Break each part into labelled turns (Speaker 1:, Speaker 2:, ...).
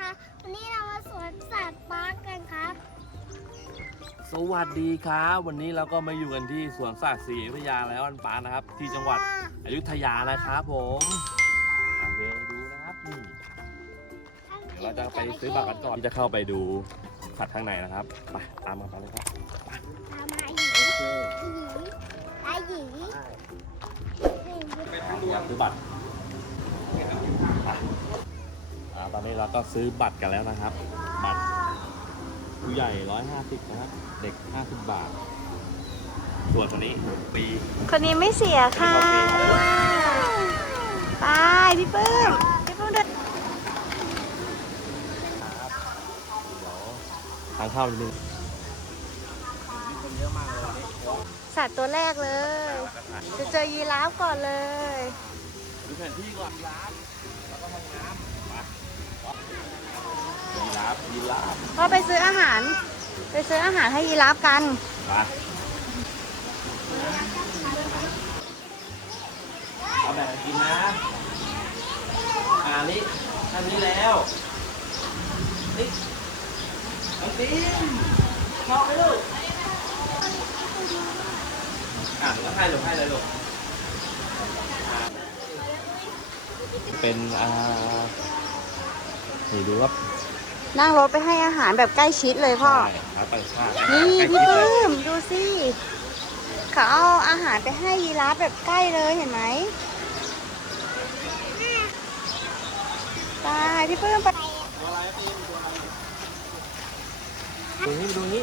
Speaker 1: วันนี้เรามาสวนสัตว์ปาร์คกันครับ
Speaker 2: สวัสดีครับวันนี้เราก็มาอยู่กันที่สวนสัตว์ศรีอยุธยาแล้วอันปานะครับ ที่จังหวัดอยุธยานะครับผมโอเคดูนะครับนี่เดี๋ยวเราจะไปซื้อบัตรกันก่อนที่จะเข้าไปดูสัตว์ข้างในนะครับไปตามมาไปเลยครับ
Speaker 1: ตามมาหยีไอหยี
Speaker 2: ซื้อบัตรตอนนี้เราก็ซื้อบัตรกันแล้วนะครับบัตรผู้ใหญ่150นะครับเด็ก50 บาทส่วนคนนี้ปี
Speaker 3: คนนี้ไม่เสียค่ะไปพี่ปื้มเดิน
Speaker 2: เดี๋ยวทางเข้านิดนึงคนเยอะมากเลย
Speaker 3: สัตว์ตัวแรกเลย จะเจอยีราฟก่อนเลย
Speaker 2: ดูแผนที่ก่อนยีราฟแล้วก็ห้องน้ำมายีราฟ
Speaker 3: พ่อไปซื้ออาหารให้ยีราฟกัน
Speaker 2: มาเอาแบบกินนะนี่ทำนี้แล้วนี่น้องติ๊มชอบไหมลูกแล้วให้เลยลูกเป็นนี่ดูว่า
Speaker 3: นั่งรถไปให้อาหารแบบใกล้ชิดเลยพ่อ
Speaker 2: ร้านต่างชาติ
Speaker 3: นี่
Speaker 2: ใกล้
Speaker 3: พี่
Speaker 2: ชิดเลย
Speaker 3: ปื้มดูสิเขาเอาอาหารไปให้ยีราฟแบบใกล้เลยเห็นไหมไปพี่ปื้มไป
Speaker 2: ดูนี่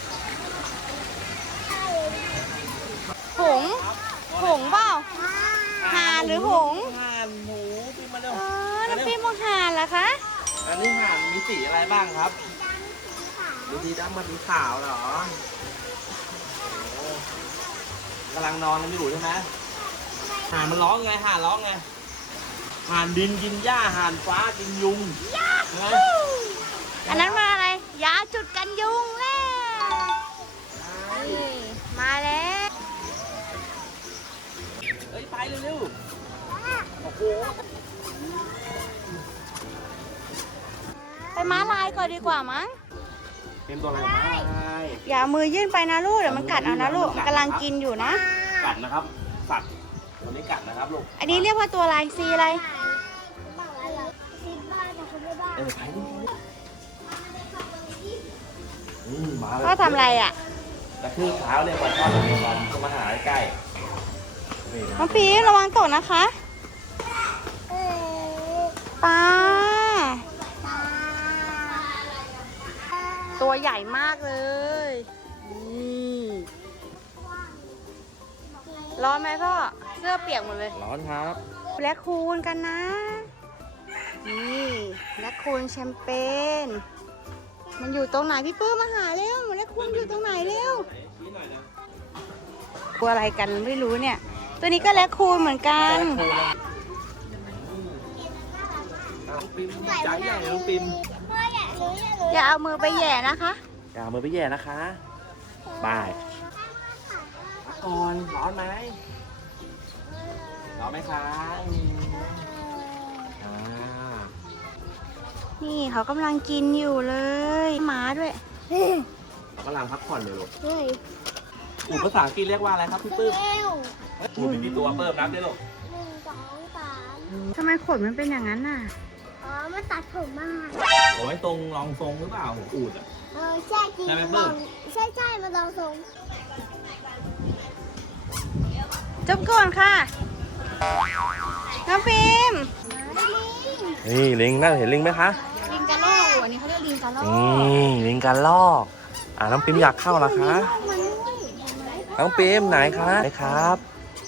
Speaker 3: หงส์เปล่าห่านหรือหงส์
Speaker 2: ห่านหมูพี่มาเร็ว
Speaker 3: น้องพี่มองห่านเหรอคะ
Speaker 2: อันนี้ห่านมีสีอะไรบ้างครับดูสีดำมันสีขาวเหรอโอ้กำลังนอนกันอยู่ใช่ไหมห่านมันร้องไงห่านร้องไงห่านดินกินหญ้าห่านฟ้ากินยุงใช่ไหม
Speaker 3: อันนั้นมาอะไรยาจุดกันยุงแล้วนี่มาแล้ว
Speaker 2: เฮ้ยไปเร็วๆโอ้โห
Speaker 3: ไปม้าลายก่อนดีกว่ามั้ง
Speaker 2: เป็นตัวอะไรมา
Speaker 3: อย่าเอามือยื่นไปนะลูกเดี๋ยวมันกัดเอานะลูกกำลังกินอยู่นะ
Speaker 2: กัดนะครับสัตว์ตัวนี้กัดนะครับลูก
Speaker 3: อันนี้เรียกว่าตัวอะไรซีอะไร
Speaker 1: บอกอะไรซิมบ้านนะคุณไม่บ้าน
Speaker 2: ไปดิมาเลย
Speaker 3: พ่อทำอะไรอ่ะ
Speaker 2: กระทืบเท้าเลยก่อนทอดเลยก่อนจะมาหาใกล้นี่นะ
Speaker 3: น้องพีระวังตกนะคะ
Speaker 1: เออ
Speaker 3: ปลา
Speaker 1: ตา
Speaker 3: ตัวใหญ่มากเลยนี่ร้อนไหมพ่อเสื้อเปียกหมดเลย
Speaker 2: ร้อนครับ
Speaker 3: แบล็คคูนกันนะนี่แบล็คคูนแชมเปญมันอยู่ตรงไหนพี่ปื้มมาหาเร็วแบล็คคูนอยู่ตรงไหนเร็ว
Speaker 2: ชี้หน่อยนะ
Speaker 3: ตัวอะไรกันไม่รู้เนี่ย ตัวนี้ก็แบล็คคูนเหมือนกัน
Speaker 2: น้องปิมใจใหญ่น้องปิม
Speaker 1: พ่ออยากรู้อยากรู้
Speaker 3: อย่าเอามือไปแหย่นะคะ
Speaker 2: อย่าเอามือไปแย่นะคะบายก่อนร้อนไหมร้อนไหมคะอ่า
Speaker 3: นี่เขากำลังกินอยู่เลยหมาด้วย
Speaker 2: เรากำลังพักผ่อนอยู่ลูก
Speaker 1: เฮ้ย
Speaker 2: ภาษาอังกฤษเรียกว่าอะไรครับพี่ปื้ม
Speaker 1: เร็ว
Speaker 2: ปูมีกี่ตัวเพิ่มนับได้ลูก
Speaker 1: 1 2 3
Speaker 3: ทำไมขนมันเป็นอย่างนั้นน่ะ
Speaker 1: อ๋อมาตัดผมมา
Speaker 2: โอ้ยตรงรองทรงหรือเปล่าหัวอูดอ่ะ
Speaker 1: ใช่จริง
Speaker 2: ได้ไหมปื้ม
Speaker 1: ใช่มาลองทรง
Speaker 3: จบก่อนค่ะ น้องฟิล์ม
Speaker 2: นี่ลิงน่าเห็นลิงไหมคะ
Speaker 3: ลิงกระรอกอันนี้เขาเรียกลิงกระรอก
Speaker 2: ลิงกันลอกน้องปิมอยากเข้าเหรอคะ
Speaker 1: มันด้วย
Speaker 2: น้องปิมไหนคะไหนครับ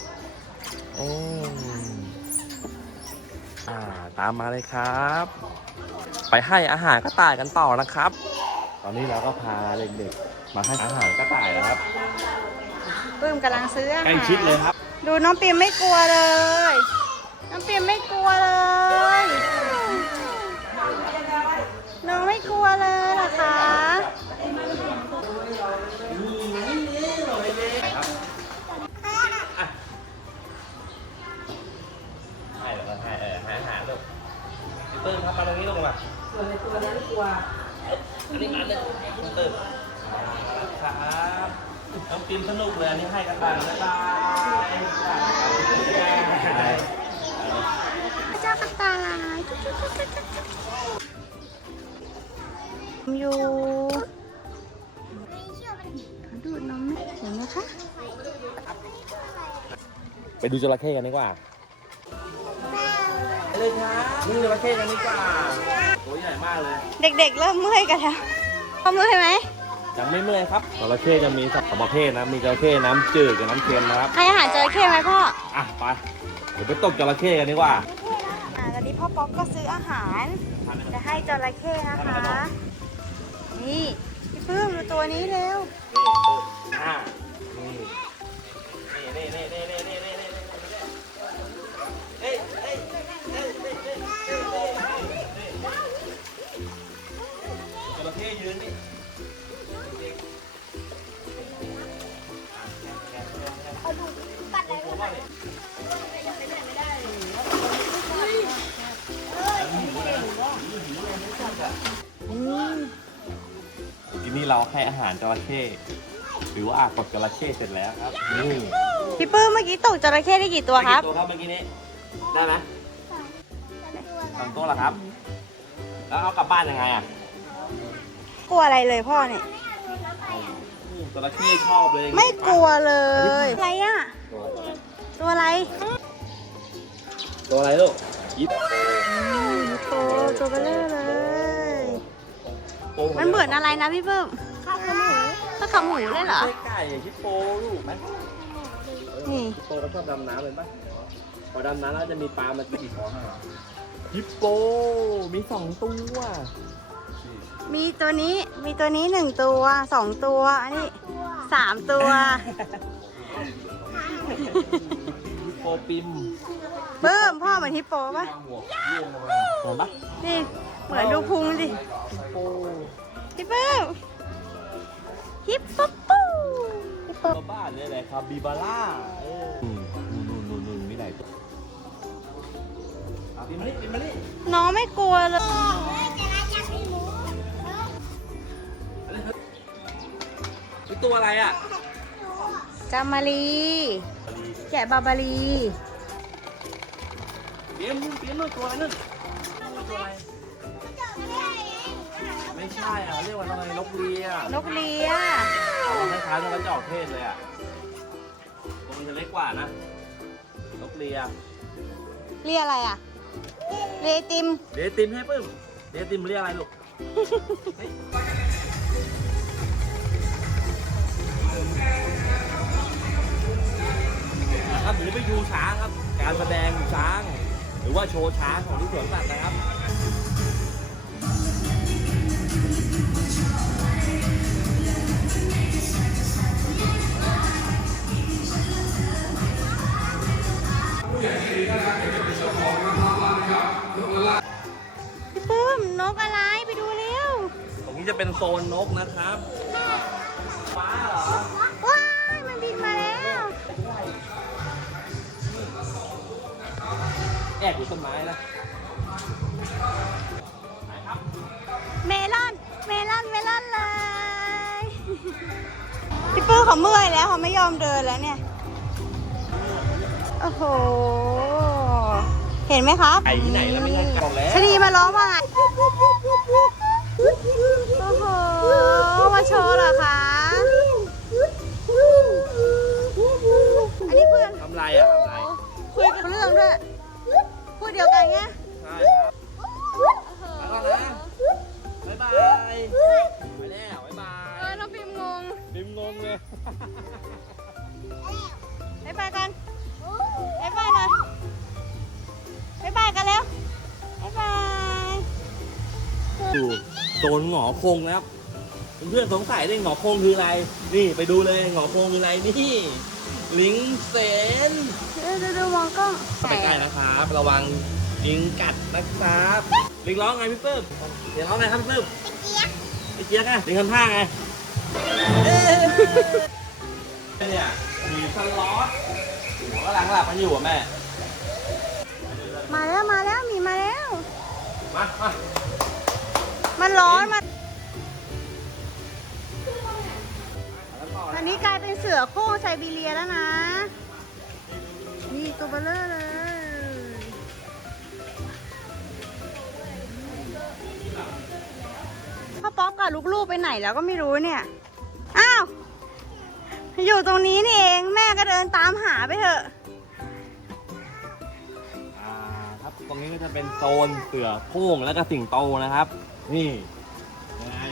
Speaker 2: ตามมาเลยครับ ไปให้อาหารกระต่ายกันต่อนะครับ ตอนนี้เราก็พาเด็กๆมาให้อาหารกระต่ายนะครับ
Speaker 3: ปื้มกำลังซื้ออา
Speaker 2: ใกล้
Speaker 3: หาร
Speaker 2: ชิดเลยครับ
Speaker 3: ดูน้องปิมไม่กลัวเลย น้องปิมไม่กลัวเลย น้องไม่กลัวเลยเหรอคะ
Speaker 2: ให้อาหารลูกพี่ปื้มครับมาตรงนี้ลงมาตัวในตัวนั้นกว่าอันนี้มันเลยมันเติมครับน้องปิมสนุกเลยอันนี้ให้กันบ้างบ๊ายบาย
Speaker 3: เจ้ากระต่ายอยู่ดูดน้องเห็นไหมคะ
Speaker 2: ไปดูจระเข้กันดีกว่าไปเลยครับดูจระเข้กันดีกว่าตัวใหญ่มากเลย
Speaker 3: เด็กๆเริ่มเมื่อยกันแล้วพอเมื่อยไหม
Speaker 2: ยังไม่เมื่อยครับจระเข้จะมีสัตว์สองประเภทนะมีจระเข้น้ำจืดกับน้ำเค็มนะครับ
Speaker 3: ให้อาหารจระเข้ไหมพ่อ
Speaker 2: อ่ะไปเดี๋ยวไปตกจระเข้กันดีกว่า
Speaker 3: ตอนนี้พ่อป๊อกก็ซื้ออาหารจะให้จระเข้นะคะ นี่พี่ปื้มดูตัวนี้เร็ว
Speaker 2: จระเข้ยืนนี่ทีนี้เราให้อาหารจระเข้หรือว่าอากดจระเข้เสร็จแล้วครับนี่
Speaker 3: พี่ปื้มเมื่อกี้ตกจระเข้ได้กี่ตัวครับ
Speaker 2: ตัวครับเมื่อกี้นี้ได้ไหม2 ตัวเหรอครับ แล้วเอากลับบ้านยังไงอ่ะ
Speaker 3: กลัวอะไรเลยพ่อเนี่ย
Speaker 2: จระเข้ชอบเลย
Speaker 3: ไม่กลัวเลย อะไรอ่ะ ตัวอะไร
Speaker 2: ตัวอะไรลูกยิป
Speaker 3: ตัวเบลเลอร์เลย มันเหมือนอะไรนะพี่ปื้ม
Speaker 1: ข้าวขาหมู
Speaker 3: ข้าวขาหมูเลยเหรอ
Speaker 2: ไม่ใช่ไก่ฮิปโปลูกไหม
Speaker 3: นี่
Speaker 2: ฮิปโปก็ชอบดำน้ำเลยปะพอดำน้ำแล้วจะมีปลามากินฮิปโปมี2 ตัว
Speaker 3: มีตัวนี้1 ตัว 2 ตัว อันนี้3 ตัว
Speaker 2: ฮิปโปปิม
Speaker 3: ปื้มพ่อเหมือนฮิปโปปะ
Speaker 2: เห็นปะ
Speaker 3: นี่ เหมือนดูพุงสิ
Speaker 2: ฮิปโป
Speaker 3: พี่ปื้มฮิปโปปูฮิปโป
Speaker 2: ตัวบ้านเนี่ยแหละครับบีบาร่านู่นมีไหนตัวบินมานี่
Speaker 3: น้องไม่กลัวเลย
Speaker 2: นี่ตัวอะไรอ่ะ
Speaker 3: จามารีแกะบาบารี
Speaker 2: เปี้ยมนู่นตัวอะไรนั่นตัวอะไรไม่ใช่อ่ะเรียกว่าอะไรนกเลีย
Speaker 3: นกเลีย
Speaker 2: คล้ายๆนกกระจอกเทศเลยอ่ะตัวมันจะเล็กกว่านะนกเลีย
Speaker 3: เรียอะไรอ่ะ เรียติม
Speaker 2: เดติมให้ปึ้มเดติมเรียกอะไรลูกครับหรือไปดูช้างครับการแสดงช้าง หรือว่าโชว์ช้างของที่สวนสัตว์นะครับ
Speaker 3: พี่ปื้มนกอะไรไปดูเร็ว
Speaker 2: ตรงนี้จะเป็นโซนนกนะครับฟ้าเหรอ
Speaker 3: ว้ายมันบินมาแล้ว
Speaker 2: แอบอยู่ต้นไม้นะ
Speaker 3: เมลอนเลย พี่ปื้มเขาเมื่อยแล้วเขาไม่ยอมเดินแล้วเนี่ย โอ้โห เห็นไหมครับ
Speaker 2: ไก่ที่ไหนแล้วไม่ใช่ไก่บอกแล้ว
Speaker 3: ชะนีมาร้องว่าไง โอ้โห มาโชว์เหรอคะ อันนี้เพื่อน
Speaker 2: ทำไรอ่ะทำไร
Speaker 3: คุยกันเรื่องด้วย พูดเดียวกันไง
Speaker 2: ใช่ครับแล้วก็นะบ๊ายบายไปแล้วบ๊ายบาย
Speaker 3: น้องพิมงง
Speaker 2: บิมงงเลย
Speaker 3: บ๊ายบายกันบ๊ายบายหน่อยบ๊ายบายกันแล้วบ๊ายบาย
Speaker 2: ดูโซนหงอคงนะครับเพื่อนๆสงสัยได้หงอคงคืออะไร นี่ไปดูเลยหงอคงคืออะไรนี่ลิงเสน
Speaker 3: ดูมองกล้อง
Speaker 2: ไปใกล้นะครับ ระวังลิงกัดนะครับลิงร้องไงพี่เปิ้มลิงร้องไงครับพี่เปิ้มไอ้เจี๊ยกไงลิงทำท่าไงเนี่ยมีสล็อตหัวกำลังหลับมันอยู่อ่ะแม่
Speaker 3: มาแล้วหมีมาแล้ว
Speaker 2: มา
Speaker 3: มันร้อนมันอันนี้กลายเป็นเสือโคร่งไซบีเรียแล้วนะ นี่ตัวเบลเลอร์เลยพ่อป๊อปกับลูกๆไปไหนแล้วก็ไม่รู้เนี่ย อ้าว อยู่ตรงนี้นี่เองแม่ก็เดินตามหาไปเถอะ
Speaker 2: ครับตรงนี้ก็จะเป็นโซนเสือโคร่งและก็สิงโตนะครับ นี่ยังไง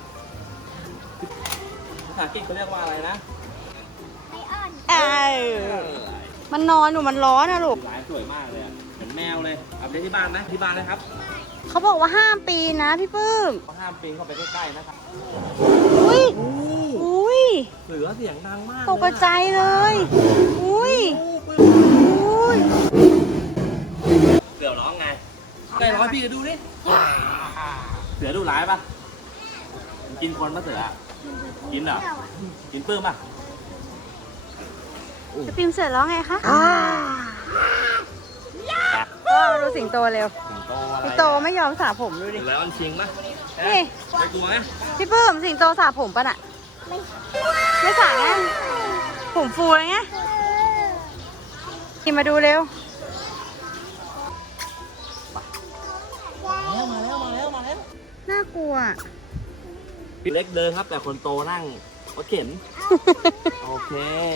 Speaker 2: ภาษาอังกฤษเขาเรียกว่าอะไรนะ
Speaker 1: ไลออน
Speaker 3: มันนอนอยู่มันร้อนนะลูก
Speaker 2: ลายสวยมากเลยอะเหมือนแมวเลยเอาไปเลี้ยงที่บ้านไหมที่บ้านนะครับ
Speaker 3: เขาบอกว่าห้ามปีนนะพี่ปื้ม
Speaker 2: เขาห้ามปีนเข้าไปใกล้ๆนะครับ
Speaker 3: อุ้ย
Speaker 2: โอ้
Speaker 3: อุ้ย
Speaker 2: เสือเสียงดังมาก
Speaker 3: ตกใจเลย อุ้ย อุ้ย
Speaker 2: เสือร้องไงไงร้องพี่ดูดิเสือดูร้ายปะกินคนปะเสือกินเหรอกินปื้มปะ
Speaker 3: จะพิมพ์เสร็จแล้วไงคะก็มาดูสิงโตเร็ว
Speaker 2: สิงโตอะไร
Speaker 3: สิงโตไม่ยอมสระผมดูดิ
Speaker 2: แล้วมันชิงปะ
Speaker 3: นี่
Speaker 2: ไม่กลัวไหม
Speaker 3: พี่ปื้มสิงโตสระผมปะน่ะ ไม่สระไงผมฟูเลยไงนี่มาดูเร็ว
Speaker 2: มาแล้ว
Speaker 3: น่ากลัว
Speaker 2: พี่เล็กเดินครับแต่คนโตนั่งรถเข็น โอเค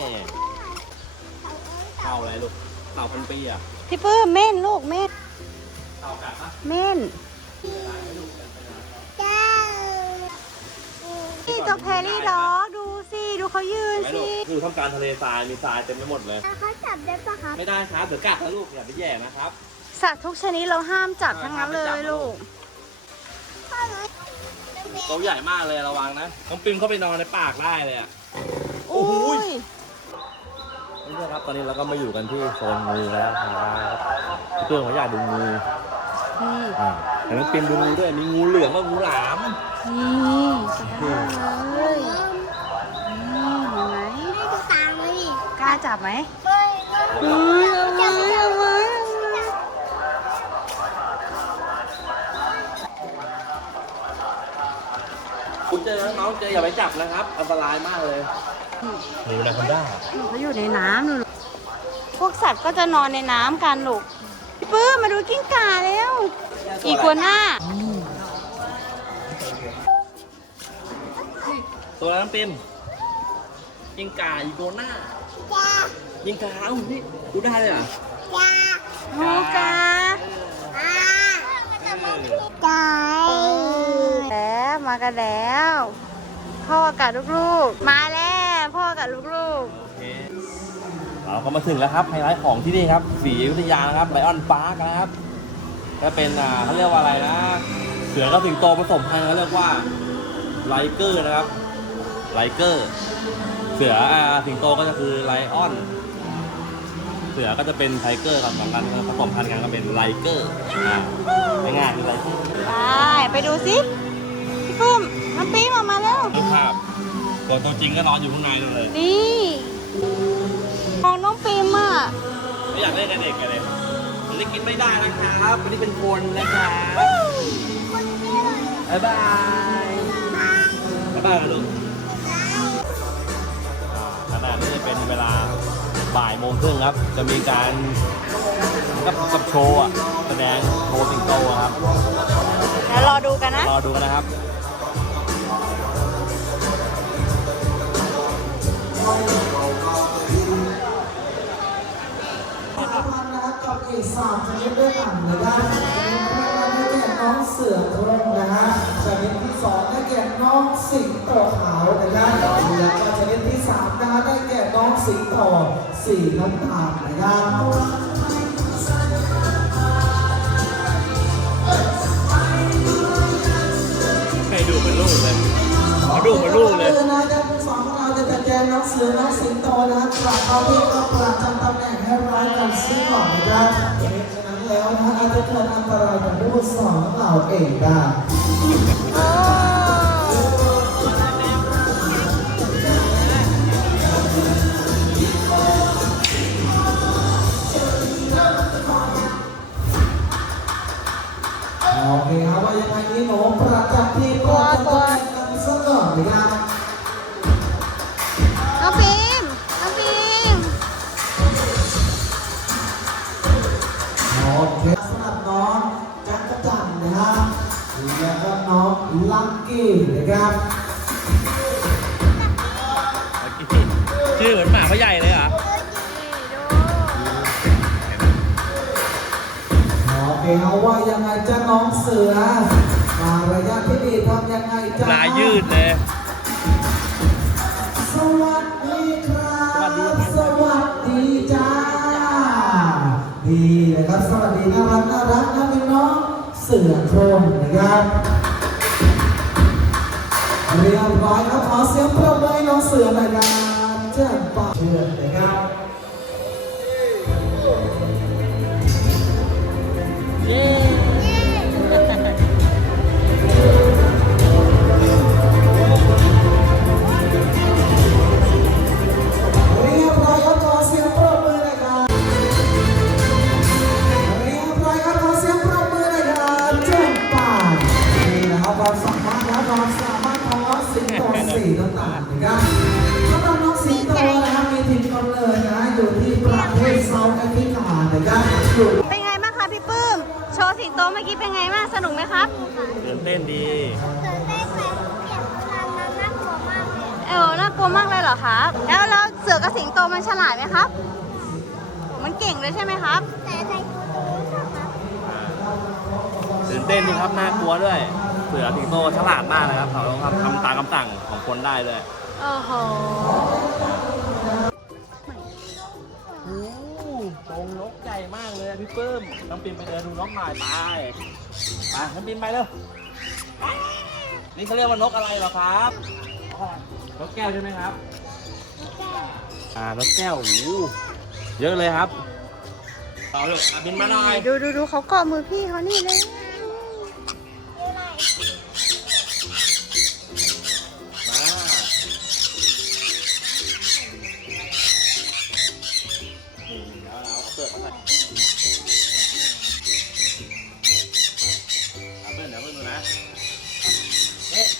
Speaker 2: เต่าอะไรลูกเต่าพันปีอ่ะ
Speaker 3: พี่ปื้มเม่นลูกเม่น
Speaker 2: เต่ากัดปะ
Speaker 3: เม่น
Speaker 1: จ้า
Speaker 3: นี่ตัวแพรรี่ด็อกดูสิ ดูเขายืน
Speaker 2: ไม่ลู
Speaker 3: สิ
Speaker 2: กคือทำการทะเลทรายมีทรายเต็มไปหมดเลย
Speaker 1: เขาจับได้ปะคะ
Speaker 2: ไม่ได้ครับเดี๋ยวกัดนะลูกอย่าไปแย่นะครับ
Speaker 3: สัตว์ทุกชนิดเราห้ามจับทั้งนั้นเลยลูก
Speaker 2: ตัวใหญ่มากเลยระวังนะน้องปิมเข้าไปนอนในปากได้เลยอ่ะ
Speaker 3: โอ้ย
Speaker 2: นี่ครับตอนนี้เราก็มาอยู่กันที่โซนงูแล้วครับพี่เพื่อนเขาอยากดูงู
Speaker 3: นี่
Speaker 2: แต่น้องปิมดูงูด้วยมีงูเหลืองกับงูหลาม
Speaker 3: นี่สบายเลยนี่เห็นไหม
Speaker 1: ให้ดูตามเลยดิ
Speaker 3: กล้าจับไหม
Speaker 1: เฮ้ย
Speaker 3: เฮ้ยเอาไว้เอาไว้
Speaker 2: คุณเจอน้องเจออย่าไปจับนะครับอันตรายมากเลยงูนะคุณด้า
Speaker 3: เขาอยู่ในน้ำลูกพวกสัตว์ก็จะนอนในน้ำกันลูกพี่ปื้มมาดูกิ้งก่าแล้วอีกัวน่า
Speaker 2: ตัวนั้นปิมยิงกาอีโกน่า
Speaker 1: จ้า
Speaker 2: ยิงกาเอ้านี่ดูได้เลยเหรอ
Speaker 1: จ้า
Speaker 3: งูกา
Speaker 1: อ่าจ้า
Speaker 3: แล้วมากันแล้วพ่อกับลูกๆมาแล้วพ่อกับลูก
Speaker 2: โอเคเราก็มาถึงแล้วครับไฮไลท์ของที่นี่ครับศรีอยุธยานะครับไลออนพาร์คนะครับก็เป็นเขาเรียกว่าอะไรนะเสือกับสิงโตผสมพันธุ์เขาเรียกว่าไลเกอร์นะครับไลเกอร์เสือสิงโตก็จะคือไลออนเสือก็จะเป็นไทเกอร์กันเหมือนกันผสมพันธุ์กันก็เป็นไลเกอร์ง่ายๆคือไลเกอร์
Speaker 3: ๆไปดูสิพี่ปุ้มน้ำปี๊มออกมาแล้ว
Speaker 2: ดูภาพตัวจริงก็นอนอยู่ข้างในเลย
Speaker 3: นี่มองน้องปีมอ่ะ
Speaker 2: ไม่อยากเล่นกับเด็กกันเลยวันนี้กินไม่ได้นะครับวันนี้เป็นคนนะครับบ๊ายบายบ๊ายบายกันลูกขณะนี้จะเป็นเวลาบ่ายโมงครึ่งครับจะมีการกับโชว์แสดงโชว์สิงโตครับ
Speaker 3: แล้วรอดูกันนะ
Speaker 2: รอดูกันนะครับ
Speaker 4: กับอีก3ชนิดด้วยกันนะครับชนิดแรกได้แก่น้องเสือโคร่งนะฮะชนิดที่2ได้แก่น้องสิงโตขาวนะครับแล้วก็ชนิดที่3นะฮะได้แก่น้องสิงโตสีน้ำตาลนะครับ
Speaker 2: ให้ดูเป็นลูกเลยมาดูเป็นลูกเลย
Speaker 4: นะครับสองของเราจะจัดแจงน้องเสือน้องสิงโตนะครับปรับเอาที่ก็ปรับจำตำแหน่งให้ร้ายกันซึ่งก่อนนะครับเพราะฉะนั้นแล้วนะอาจจะเกิดอันตรายกับผู้สอนเราเองได้ โอเคครับว่ายังไงนี่หนูประจนะครับ
Speaker 3: น้องพิมน้องพิม
Speaker 4: โอเคสำหรับน้องจักรจันทร์นะครับแล้วก็น้องลักกี้นะครับ
Speaker 2: ชื่อเหมือนหมาเขาใหญ่เลยเหรอ
Speaker 4: โอเคเอาว่ายังไงจะน้องเสือมารยาทที่ดีทำยังไงจะ
Speaker 2: ลายยืดเลย
Speaker 4: สวัสดีครับสวัสดีจ้าดีเลยครับสวัสดีน่ารักน่ารักนะพี่น้องเสือโครงนะครับเรียบร้อยครับขอเสียงปรบมือให้น้องเสือหน่อยครับเจ้าป่าเชือกนะครับ
Speaker 2: เย้
Speaker 4: เรียบร้อยครับขอเสียงปรบมือหน่อยครับเรียบร้อยครับขอเสียงปรบมือหน่อยครับเจ้าป่านี่นะครับความสามารถและความสามารถของน้องสิงโตสีต่างๆนะครับสำหรับน้องสิงโตนะครับมีถิ่นกำเนิดนะอยู่ที่ประเทศเซาท์แอฟริกานะครับอยู่
Speaker 3: เป็นไงบ้างคะพี่ปื้ม โชว์สิงโตเมื่อกี้เป็นไงบ้างสนุกไหมครับ
Speaker 2: ตื่นเต้นดี
Speaker 1: ตื่นเต้นแต่เก็บทางนั้นน่ากลัวมากเลย
Speaker 3: น่ากลัวมากเลยเหรอครับ แล้วเสือกับสิงโตมันฉลาดไหมครับ มันเก่งเลยใช่ไหมครับ
Speaker 1: แต่ใจตัวนี้ค่ะครับ
Speaker 2: ตื่นเต้นดีครับน่ากลัวด้วยเสือสิงโตฉลาดมากเลยครับเขาทำตามคำสั่งของคนได้เลย
Speaker 3: โอ้โห
Speaker 2: โอ้ตรงนกใหญ่มากเลยพี่ปื้มน้องปินไปเดินดูนกหน่อยไปน้องปินไปเร็วนี่เขาเรียกว่านกอะไรเหรอครับนกแก้วใช่ไหมครับนกแก้วโอ้โหเยอะเลยครับต่อเลยบินมาหน่อย
Speaker 3: ดูเขาเกาะมือพี่เขานี่เลย
Speaker 2: มาเอาเปิดมาหน่อยเอาเปิดเดี๋ยวเปิดดูนะเอ๊ะ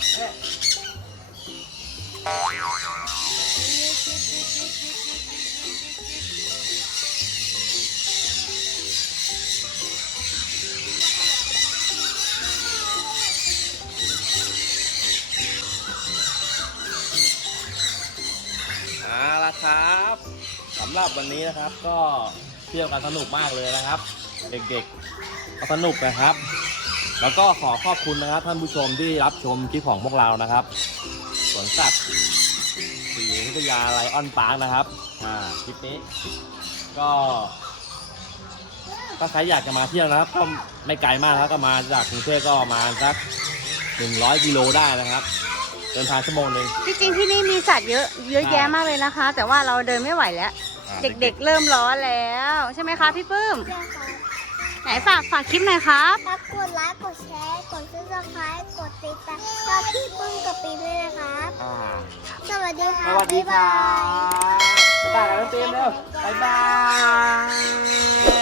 Speaker 2: ละครับสำหรับวันนี้นะครับก็เที่ยวกันสนุกมากเลยนะครับ เด็กๆก็สนุกนะครับ แล้วก็ขอขอบคุณนะครับท่านผู้ชมที่รับชมคลิปของพวกเรานะครับสวนสัตว์ศรีอยุธยาไลออนพาร์คนะครับคลิปนี้ก็ใครอยากจะมาเที่ยวนะครับก็ไม่ไกลมากแล้วก็มาจากกรุงเทพก็มาสัก100 กิโลได้นะครับเดินทางชั่วโมงนึง
Speaker 3: จริงๆที่นี่มีสัตว์เยอะแยะมากเลยนะคะ แต่ว่าเราเดินไม่ไหวแล้ว เด็กๆเริ่มร้อนแล้ว ใช่ไหมคะพี่ปื้ม
Speaker 1: ใช่ค่ะ
Speaker 3: ไหนฝากคลิปหน่อยครับ
Speaker 1: ครับกดไลค์กดแชร์กดซับสไครต์กดติดตามชอบพี่ปุ้งกับปีด้วยนะครับ สวัสดีค่ะ
Speaker 2: สวัสดีค่ะบ๊ายบายกันเต็มเร็วบ๊ายบาย